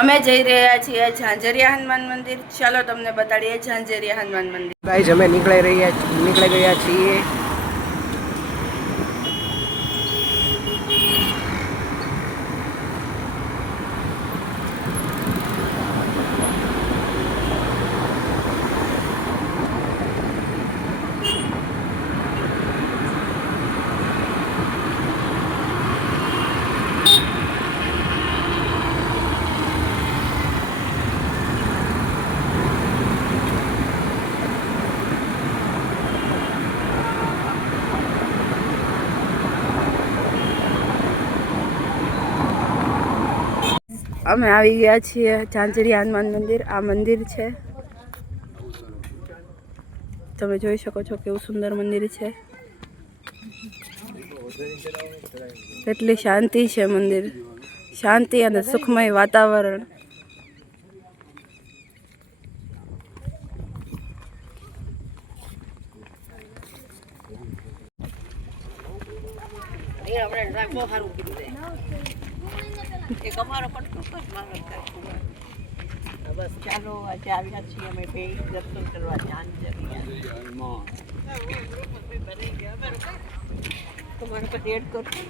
અમે જઈ રહ્યા છીએ ઝાંઝરિયા હનુમાન મંદિર. ચાલો તમને બતાડીએ ઝાંઝરિયા હનુમાન મંદિર. ગાઈઝ અમે નીકળી ગયા છીએ. અમે આવી ગયા છીએ ઝાંઝરિયા હનુમાન મંદિર. આ મંદિર છે, તમે જોઈ શકો છો કેવું સુંદર મંદિર છે. કેટલી શાંતિ છે મંદિર, શાંતિ અને સુખમય વાતાવરણ. બસ ચાલો, આજે આવ્યા છીએ અમે બે દર્શન કરવા તમારે પછી એડ કરશો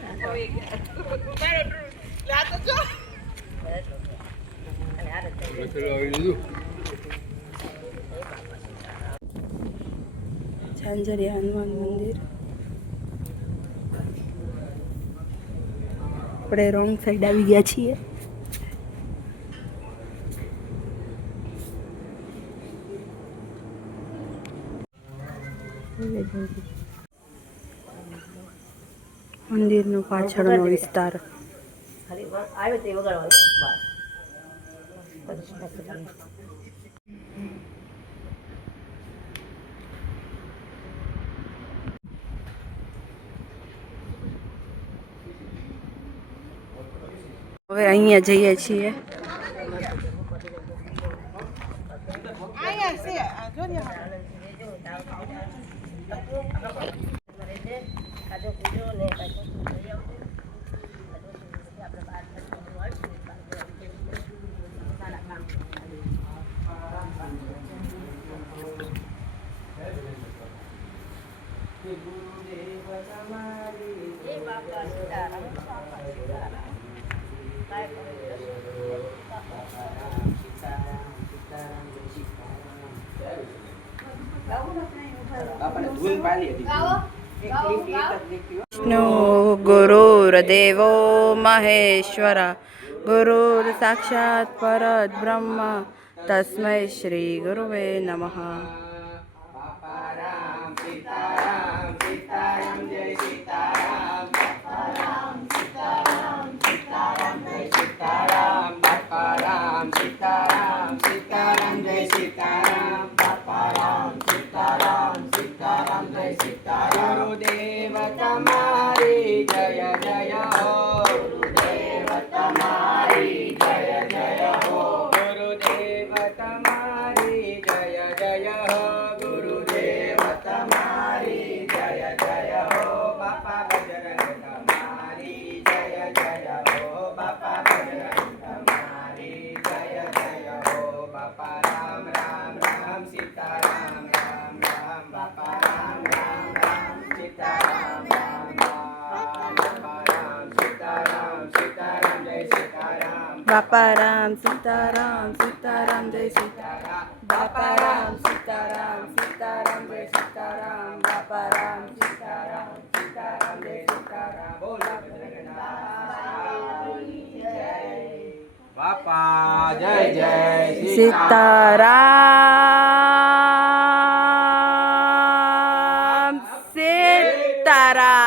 ઝાંઝરિયા હનુમાન મંદિર. આપણે રોંગ સાઈડ આવી ગયા છીએ. મંદિરનો પાછળનો વિસ્તાર. આવે તે વગાડવાનું. હવે અહીંયા જઈએ છીએ. વિષ્ણુ ગુરુર્દેવો મહેશ્વર, ગુરુર સાક્ષાત પરબ્રહ્મ, તસ્મૈ શ્રી ગુરુવે નમઃ. ગુરુદેવ તમારી જય જય હો, ગુરુદેવ તમારી જય જય હો, ગુરુદેવ તમારી જય જય હો, ગુરુદેવ તમારી જય જય હો. બાપા બજરંગ તમારી જય જય હો, બાપા બજરંગ તમારી જય જય હો. બાપા રામ રામ રામ સીતારામ રામ રામ, બાપા રામ રામ રામ સીતારામ રામ રામ, બાપા રામ સીતારામ સીતારામ જય સીતારામ, બાપા રામ સીતારામ સીતારામ જય સીતારામ, બાપા રામ સીતારામ સીતારામ જય સીતારામ, બાપા રામ સીતારામ સીતારામ જય સીતારામ. બોલો બજરંગબલી જય. બાપા જય જય સીતારામ સીતારામ.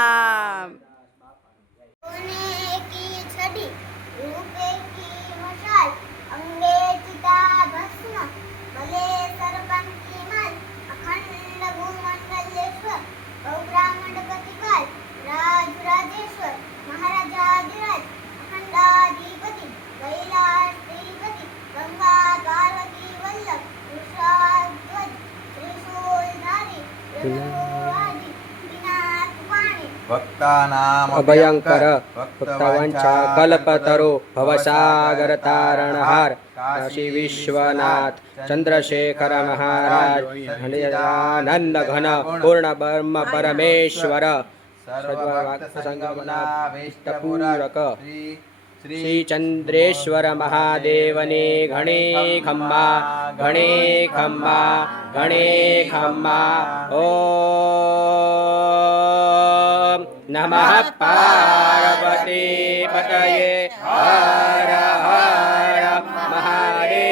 महाराजाधिराज अखंडाधिपति कैलाश श्रीपति गंगा पार्वती वल्लभ ભક્તાનામ અભયંકર ભક્તવંચા કલ્પતરો ભવસાગર તારણહાર કાશી વિશ્વનાથ ચંદ્રશેખર મહારાજ આનંદ ઘન પૂર્ણ બ્રહ્મ પરમેશ્વર સર્વસંગમના વિષ્ટપૂરક શ્રી ચંદ્રેશ્વર મહાદેવની ઘણી ખમ્મા ઘણી ખમ્મા ઘણી ખમ્મા. ઓમ નમઃ પાર્વતી પતયે હર હર મહાદેવ.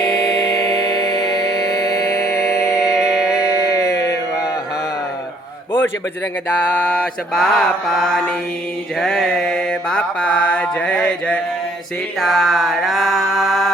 બોલ શ્રી બજરંગદાસ બાપાની જય. બાપા જય જય સીતારામ.